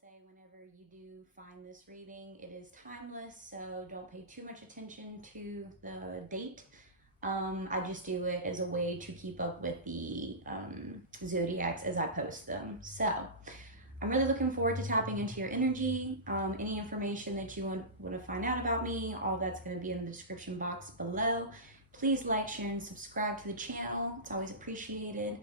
say whenever you do find this reading, it is timeless, so don't pay too much attention to the date. I just do it as a way to keep up with the zodiacs as I post them. So I'm really looking forward to tapping into your energy. Any information that you want to find out about me, all that's going to be in the description box below. Please like, share, and subscribe to the channel. It's always appreciated.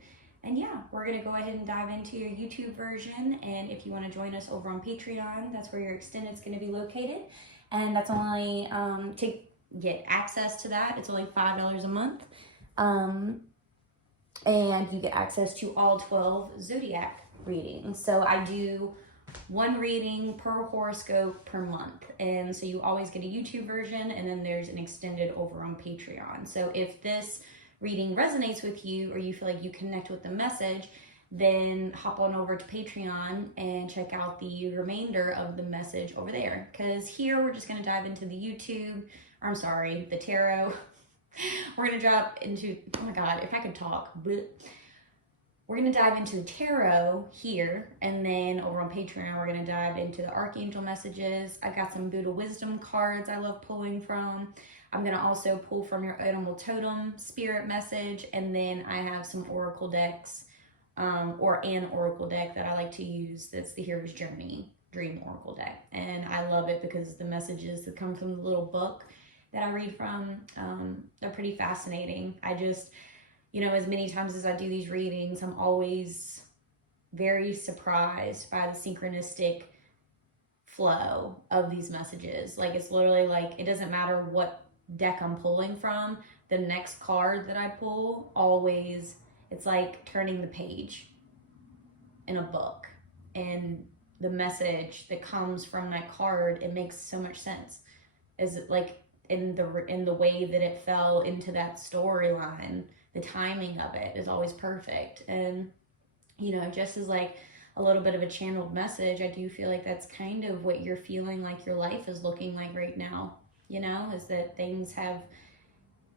And yeah, we're going to go ahead and dive into your YouTube version. And if you want to join us over on Patreon, that's where your extended is going to be located. And that's only, to get access to that, it's only $5 a month. And you get access to all 12 zodiac readings. So I do one reading per horoscope per month, and so you always get a YouTube version, and then there's an extended over on Patreon. So if this reading resonates with you, or you feel like you connect with the message, then hop on over to Patreon and check out the remainder of the message over there, because here we're just going to dive into the the tarot. We're going to drop into, oh my god, if I could talk, but we're going to dive into the tarot here, and then over on Patreon, we're going to dive into the archangel messages. I got some Buddha wisdom cards I love pulling from. I'm going to also pull from your animal totem spirit message, and then I have some oracle decks, or an oracle deck that I like to use. That's the Hero's Journey Dream Oracle deck, and I love it because the messages that come from the little book that I read from, they're pretty fascinating. I just, as many times as I do these readings, I'm always very surprised by the synchronistic flow of these messages. Like, it's literally like, it doesn't matter what deck I'm pulling from, the next card that I pull, always, it's like turning the page in a book. And the message that comes from that card, it makes so much sense. Is it like in the way that it fell into that storyline? The timing of it is always perfect. And, just as like a little bit of a channeled message, I do feel like that's kind of what you're feeling like your life is looking like right now, is that things have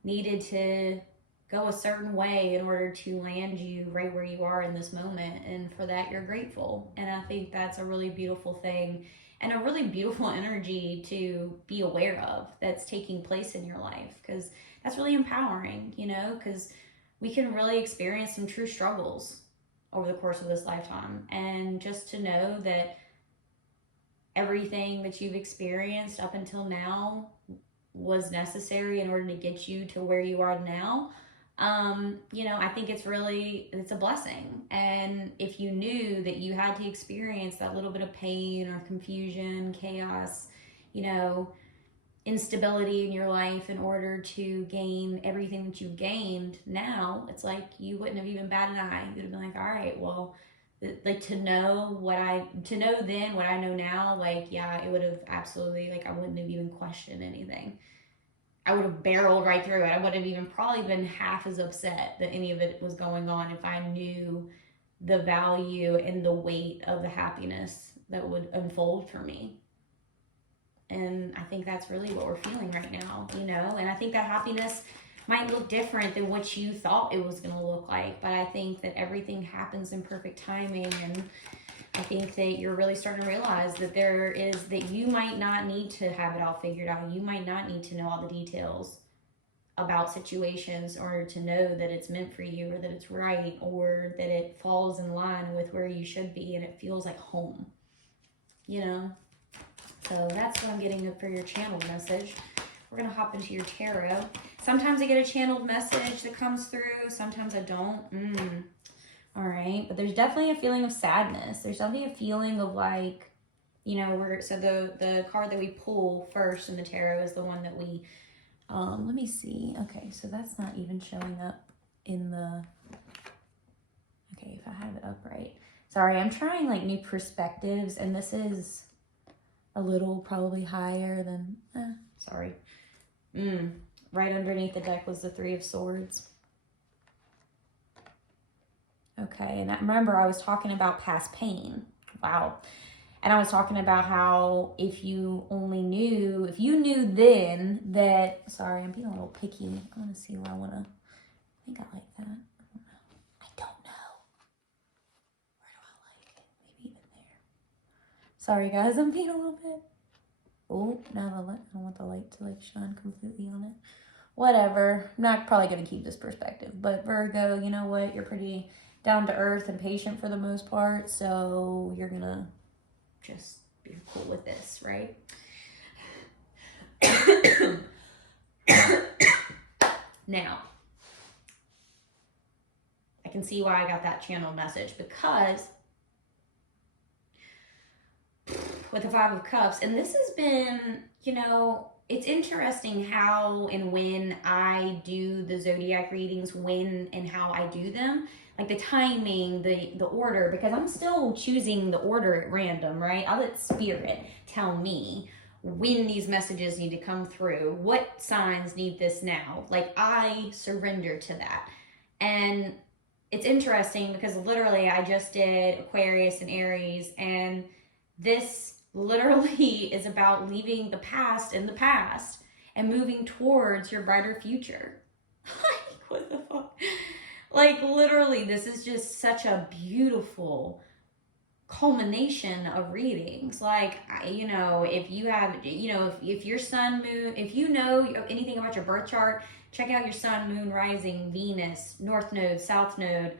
needed to go a certain way in order to land you right where you are in this moment. And for that, you're grateful. And I think that's a really beautiful thing and a really beautiful energy to be aware of that's taking place in your life, because that's really empowering, because we can really experience some true struggles over the course of this lifetime. And just to know that everything that you've experienced up until now was necessary in order to get you to where you are now, I think it's a blessing. And if you knew that you had to experience that little bit of pain or confusion, chaos, instability in your life in order to gain everything that you've gained now, it's like you wouldn't have even batted an eye. You'd have been like, all right, well, like to know then what I know now, like, yeah, it would have absolutely, like, I wouldn't have even questioned anything. I would have barreled right through it. I would have even probably been half as upset that any of it was going on if I knew the value and the weight of the happiness that would unfold for me. And I think that's really what we're feeling right now, and I think that happiness might look different than what you thought it was going to look like, but I think that everything happens in perfect timing. And I think that you're really starting to realize that you might not need to have it all figured out. You might not need to know all the details about situations in order to know that it's meant for you, or that it's right, or that it falls in line with where you should be and it feels like home, So that's what I'm getting for your channeled message. We're going to hop into your tarot. Sometimes I get a channeled message that comes through. Sometimes I don't. All right. But there's definitely a feeling of sadness. There's definitely a feeling of like, so the card that we pull first in the tarot is the one that we, let me see. Okay. So that's not even showing up in the, okay, if I have it up right. Sorry, I'm trying like new perspectives, and this is a little probably higher than, sorry. Right underneath the deck was the Three of Swords. Okay, and remember I was talking about past pain. Wow. And I was talking about how if you knew then that, sorry, I'm being a little picky. I want to see where I want to, I think I like that. I don't know. Where do I like it? Maybe even there. Sorry guys, I'm being a little bit. Oh, now the light. I don't want the light to like shine completely on it. Whatever. I'm not probably gonna keep this perspective, but Virgo, you know what? You're pretty down to earth and patient for the most part, so you're gonna just be cool with this, right? Now, I can see why I got that channel message, because with the Five of Cups, and this has been, you know, it's interesting how and when I do the zodiac readings, when and how I do them, like the timing, the order, because I'm still choosing the order at random, right? I'll let spirit tell me when these messages need to come through, what signs need this now. Like, I surrender to that. And it's interesting because literally I just did Aquarius and Aries, and this literally is about leaving the past in the past and moving towards your brighter future. Like, what the fuck? Like, literally, this is just such a beautiful culmination of readings. Like, you know, if you have, you know, if your sun, moon, if you know anything about your birth chart, check out your sun, moon, rising, Venus, north node, south node.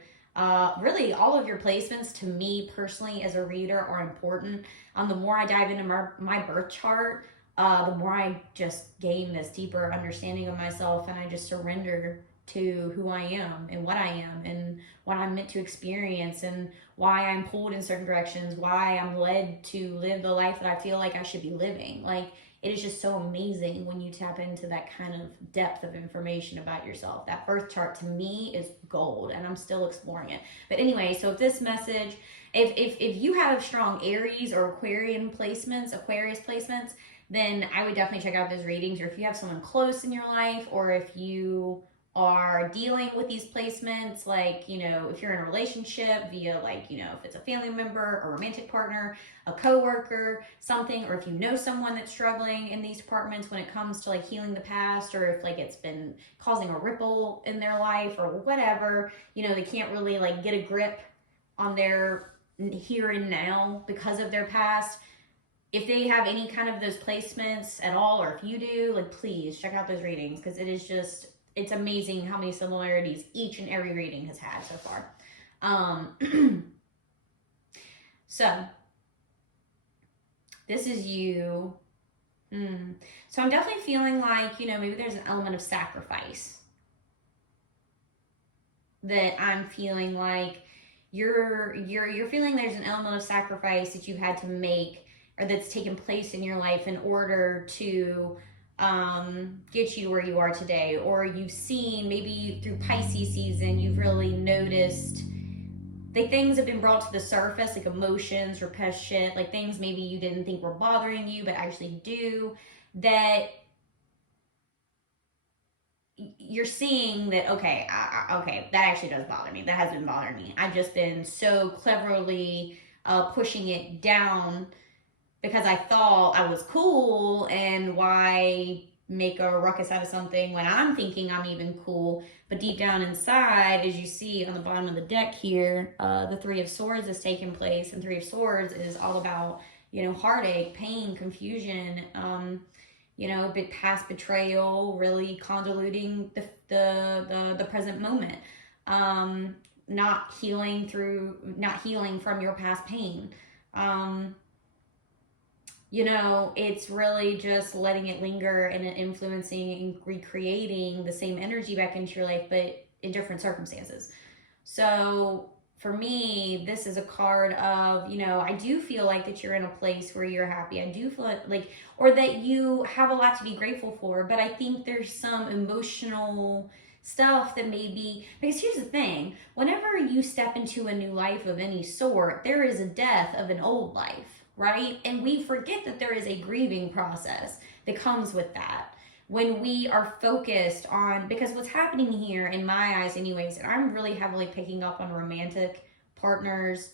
Really, all of your placements, to me personally as a reader, are important. The more I dive into my birth chart, the more I just gain this deeper understanding of myself, and I just surrender to who I am and what I am and what I'm meant to experience and why I'm pulled in certain directions, why I'm led to live the life that I feel like I should be living. Like, it is just so amazing when you tap into that kind of depth of information about yourself. That birth chart to me is gold, and I'm still exploring it. But anyway, so if this message, if you have strong Aries or Aquarius placements, then I would definitely check out those readings. Or if you have someone close in your life, or if you are dealing with these placements, like, you know, if you're in a relationship via, like, you know, if it's a family member, a romantic partner, a coworker, something, or if you know someone that's struggling in these departments when it comes to like healing the past, or if like it's been causing a ripple in their life or whatever, you know, they can't really like get a grip on their here and now because of their past. If they have any kind of those placements at all, or if you do, like, please check out those readings, because it is just, it's amazing how many similarities each and every reading has had so far. So this is you. So I'm definitely feeling like, you know, maybe there's an element of sacrifice that I'm feeling like you're feeling there's an element of sacrifice that you've had to make, or that's taken place in your life in order to get you to where you are today. Or you've seen, maybe through Pisces season, you've really noticed like things have been brought to the surface, like emotions, repressed shit, like things maybe you didn't think were bothering you but actually do, that you're seeing that, okay, okay, that actually does bother me, that has been bothering me, I've just been so cleverly pushing it down because I thought I was cool, and why make a ruckus out of something when I'm thinking I'm even cool? But deep down inside, as you see on the bottom of the deck here, the Three of Swords has taken place, and Three of Swords is all about, you know, heartache, pain, confusion, you know, past betrayal, really convoluting the present moment, not healing from your past pain. You know, it's really just letting it linger and influencing and recreating the same energy back into your life, but in different circumstances. So for me, this is a card of, you know, I do feel like that you're in a place where you're happy. I do feel like, or that you have a lot to be grateful for, but I think there's some emotional stuff that maybe, because here's the thing, whenever you step into a new life of any sort, there is a death of an old life, right? And we forget that there is a grieving process that comes with that. When we are focused on, because what's happening here in my eyes anyways, and I'm really heavily picking up on romantic partners.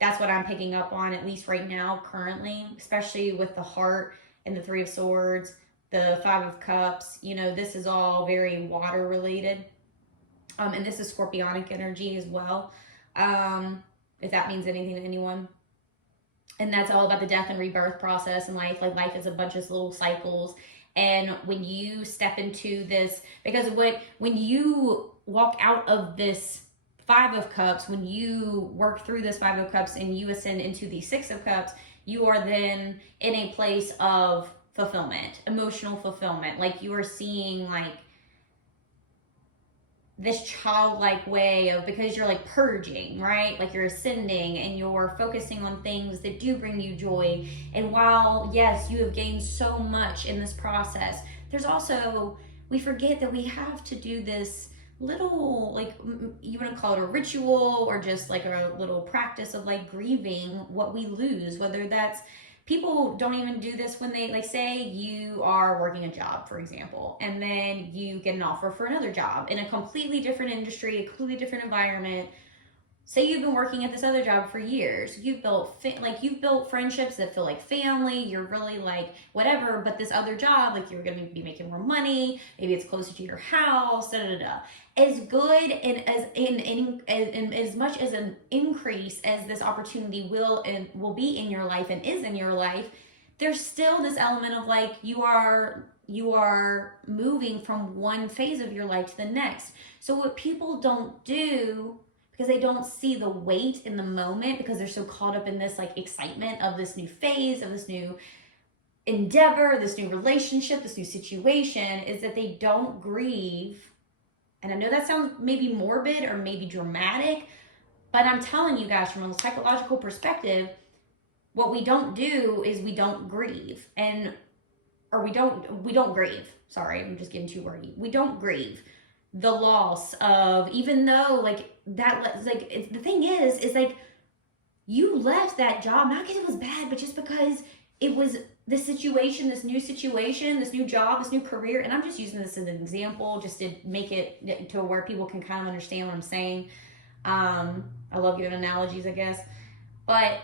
That's what I'm picking up on, at least right now, currently, especially with the heart and the Three of Swords, the Five of Cups. You know, this is all very water related. And this is Scorpionic energy as well. If that means anything to anyone. And that's all about the death and rebirth process in life. Like, life is a bunch of little cycles. And when you step into this, because when you walk out of this Five of Cups, when you work through this Five of Cups and you ascend into the Six of Cups, you are then in a place of fulfillment, emotional fulfillment. Like, you are seeing like this childlike way of, because you're like purging, right? Like, you're ascending and you're focusing on things that do bring you joy. And while, yes, you have gained so much in this process, there's also, we forget that we have to do this little, like, you want to call it a ritual or just like a little practice of like grieving what we lose, whether that's, people don't even do this when they, like, say you are working a job, for example, and then you get an offer for another job in a completely different industry, a completely different environment. Say you've been working at this other job for years. You've built you've built friendships that feel like family. You're really like whatever, but this other job, like, you're going to be making more money. Maybe it's closer to your house. Da da da. As good and as much as an increase as this opportunity will be in your life and is in your life, there's still this element of like you are moving from one phase of your life to the next. So what people don't do, because they don't see the weight in the moment, because they're so caught up in this like excitement of this new phase, of this new endeavor, this new relationship, this new situation, is that they don't grieve. And I know that sounds maybe morbid or maybe dramatic, but I'm telling you guys, from a psychological perspective, what we don't do is we don't grieve. We don't grieve. Sorry, I'm just getting too wordy. We don't grieve the loss of, even though like that, like, the thing is like, you left that job not because it was bad, but just because it was this situation, this new situation, this new job, this new career. And I'm just using this as an example just to make it to where people can kind of understand what I'm saying. I love giving analogies, I guess. But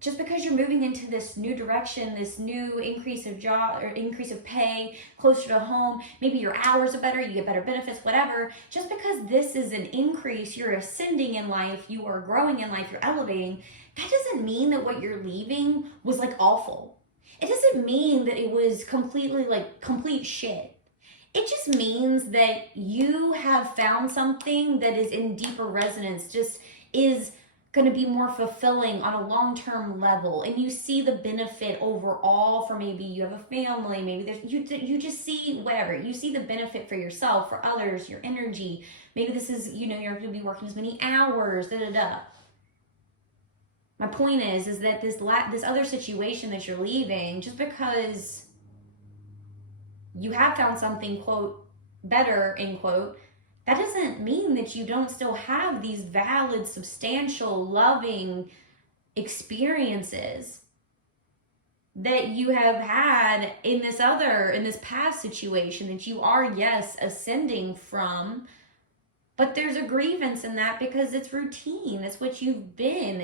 just because you're moving into this new direction, this new increase of job or increase of pay, closer to home, maybe your hours are better, you get better benefits, whatever. Just because this is an increase, you're ascending in life, you are growing in life, you're elevating, that doesn't mean that what you're leaving was like awful. It doesn't mean that it was completely like complete shit. It just means that you have found something that is in deeper resonance, just is going to be more fulfilling on a long-term level, and you see the benefit overall. For maybe you have a family, maybe there's you just see whatever, you see the benefit for yourself, for others, your energy. Maybe this is, you're going to be working as many hours, da da da. My point is that this other situation that you're leaving, just because you have found something, quote, better, end quote, that doesn't mean that you don't still have these valid, substantial, loving experiences that you have had in this past situation that you are, yes, ascending from. But there's a grievance in that because it's routine. It's what you've been.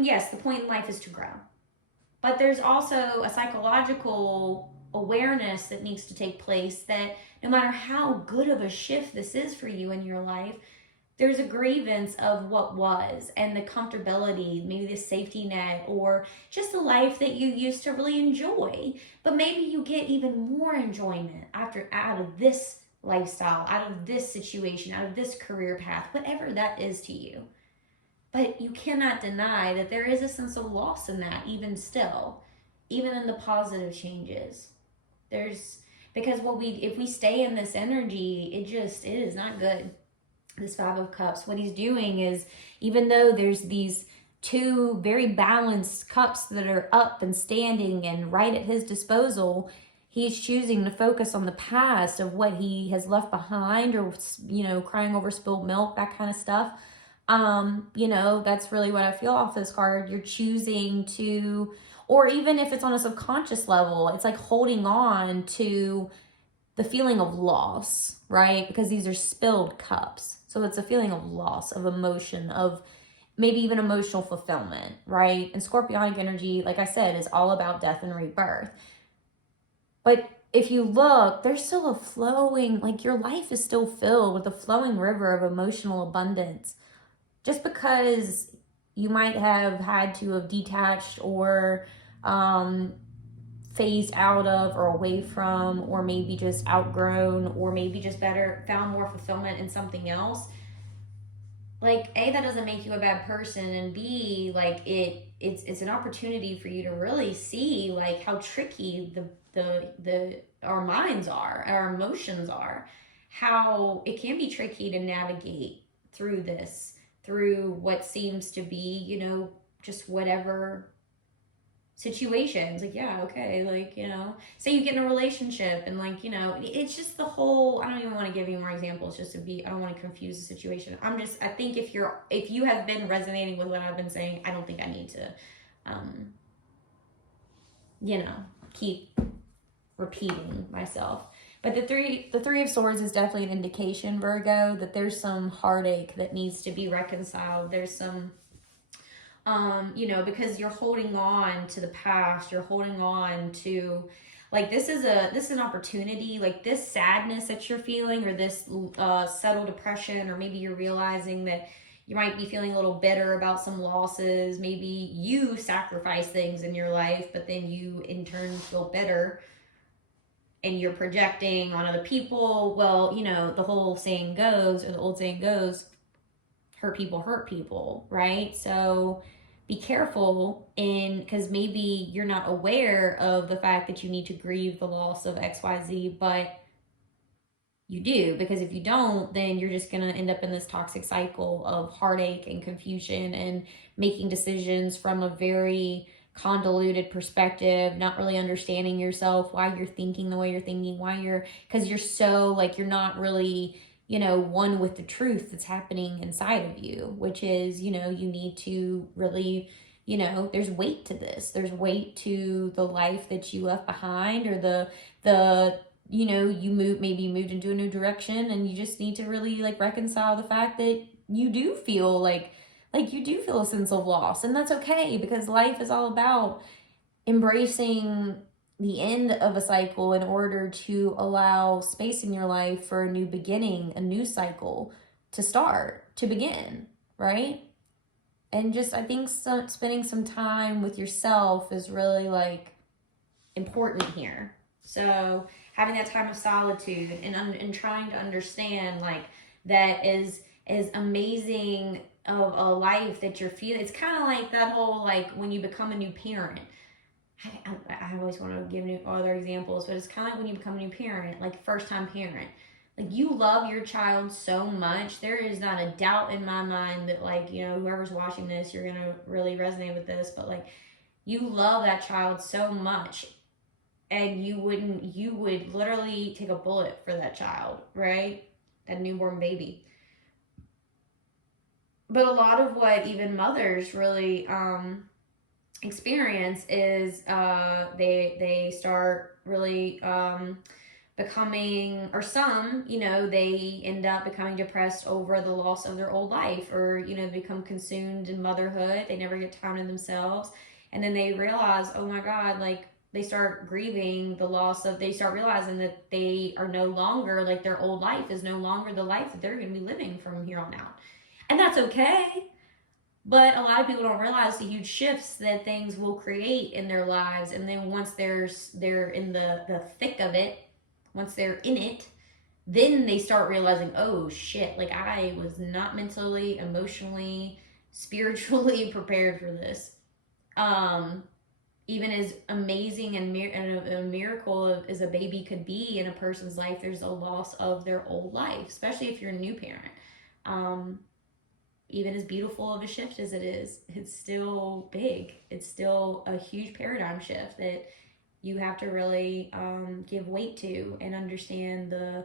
Yes, the point in life is to grow. But there's also a psychological awareness that needs to take place that no matter how good of a shift this is for you in your life, there's a grievance of what was, and the comfortability, maybe the safety net, or just the life that you used to really enjoy. But maybe you get even more enjoyment out of this lifestyle, out of this situation, out of this career path, whatever that is to you. But you cannot deny that there is a sense of loss in that, even still, even in the positive changes. Because if we stay in this energy, it is not good. This Five of Cups, what he's doing is, even though there's these two very balanced cups that are up and standing and right at his disposal, he's choosing to focus on the past of what he has left behind, or, crying over spilled milk, that kind of stuff. That's really what I feel off this card. You're choosing to, or even if it's on a subconscious level, it's like holding on to the feeling of loss, right? Because these are spilled cups. So it's a feeling of loss, of emotion, of maybe even emotional fulfillment, right? And Scorpionic energy, like I said, is all about death and rebirth. But if you look, there's still a flowing, like, your life is still filled with a flowing river of emotional abundance. Just because you might have had to have detached or phased out of or away from, or maybe just outgrown, or maybe just better found more fulfillment in something else. Like, A, that doesn't make you a bad person, and B, like, it's an opportunity for you to really see like how tricky the our minds are, our emotions are, how it can be tricky to navigate through this, through what seems to be, you know, just whatever situations. Like, yeah, okay, like, you know, say you get in a relationship and, like, you know, it's just the whole, I don't even want to give you more examples just to be, I don't want to confuse the situation. I think if you have been resonating with what I've been saying, I don't think I need to you know, keep repeating myself. But the three of swords is definitely an indication, Virgo, that there's some heartache that needs to be reconciled. There's some you know, because you're holding on to the past, you're holding on to, like, this is an opportunity, like this sadness that you're feeling, or this subtle depression, or maybe you're realizing that you might be feeling a little bitter about some losses. Maybe you sacrifice things in your life, but then you in turn feel bitter and you're projecting on other people. Well, you know, the whole saying goes, or the old saying goes, hurt people, right? So be careful, because maybe you're not aware of the fact that you need to grieve the loss of XYZ, but you do, because if you don't, then you're just going to end up in this toxic cycle of heartache and confusion and making decisions from a very convoluted perspective, not really understanding yourself, why you're thinking the way you're thinking, because you're so, like, you're not really, you know, one with the truth that's happening inside of you, which is, you know, you need to really, you know, there's weight to this. There's weight to the life that you left behind, or the you know, maybe you moved into a new direction, and you just need to really, like, reconcile the fact that you do feel like you do feel a sense of loss, and that's okay, because life is all about embracing the end of a cycle in order to allow space in your life for a new beginning, a new cycle to begin, right? And just, I think spending some time with yourself is really, like, important here. So having that time of solitude and trying to understand, like, that is amazing of a life that you're feeling. It's kind of like that whole, like, when you become a new parent. I always want to give other examples, but it's kind of like when you become a new parent, like first time parent. Like, you love your child so much. There is not a doubt in my mind that, like, you know, whoever's watching this, you're going to really resonate with this, but, like, you love that child so much, and you would literally take a bullet for that child, right? That newborn baby. But a lot of what even mothers really experience is they start really becoming, or some, you know, they end up becoming depressed over the loss of their old life, or, you know, become consumed in motherhood. They never get time to themselves, and then they realize, oh my God, like, they start grieving the loss of, they start realizing that they are no longer, like, their old life is no longer the life that they're going to be living from here on out. And that's okay. But a lot of people don't realize the huge shifts that things will create in their lives. And then once they're in the thick of it, once they're in it, then they start realizing, oh shit, like, I was not mentally, emotionally, spiritually prepared for this. Even as amazing and a miracle as a baby could be in a person's life, there's a loss of their old life, especially if you're a new parent. Even as beautiful of a shift as it is, it's still big. It's still a huge paradigm shift that you have to really give weight to, and understand the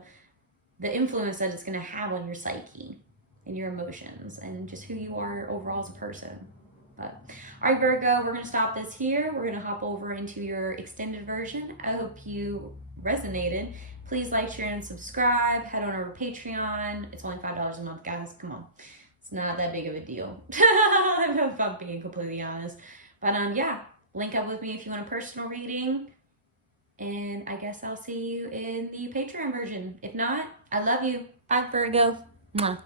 influence that it's going to have on your psyche and your emotions and just who you are overall as a person. But, all right, Virgo, we're going to stop this here. We're going to hop over into your extended version. I hope you resonated. Please like, share, and subscribe. Head on over to Patreon. It's only $5 a month, guys. Come on. It's not that big of a deal. If I'm being completely honest. But, yeah, link up with me if you want a personal reading. And I guess I'll see you in the Patreon version. If not, I love you. Bye, Virgo. Mwah.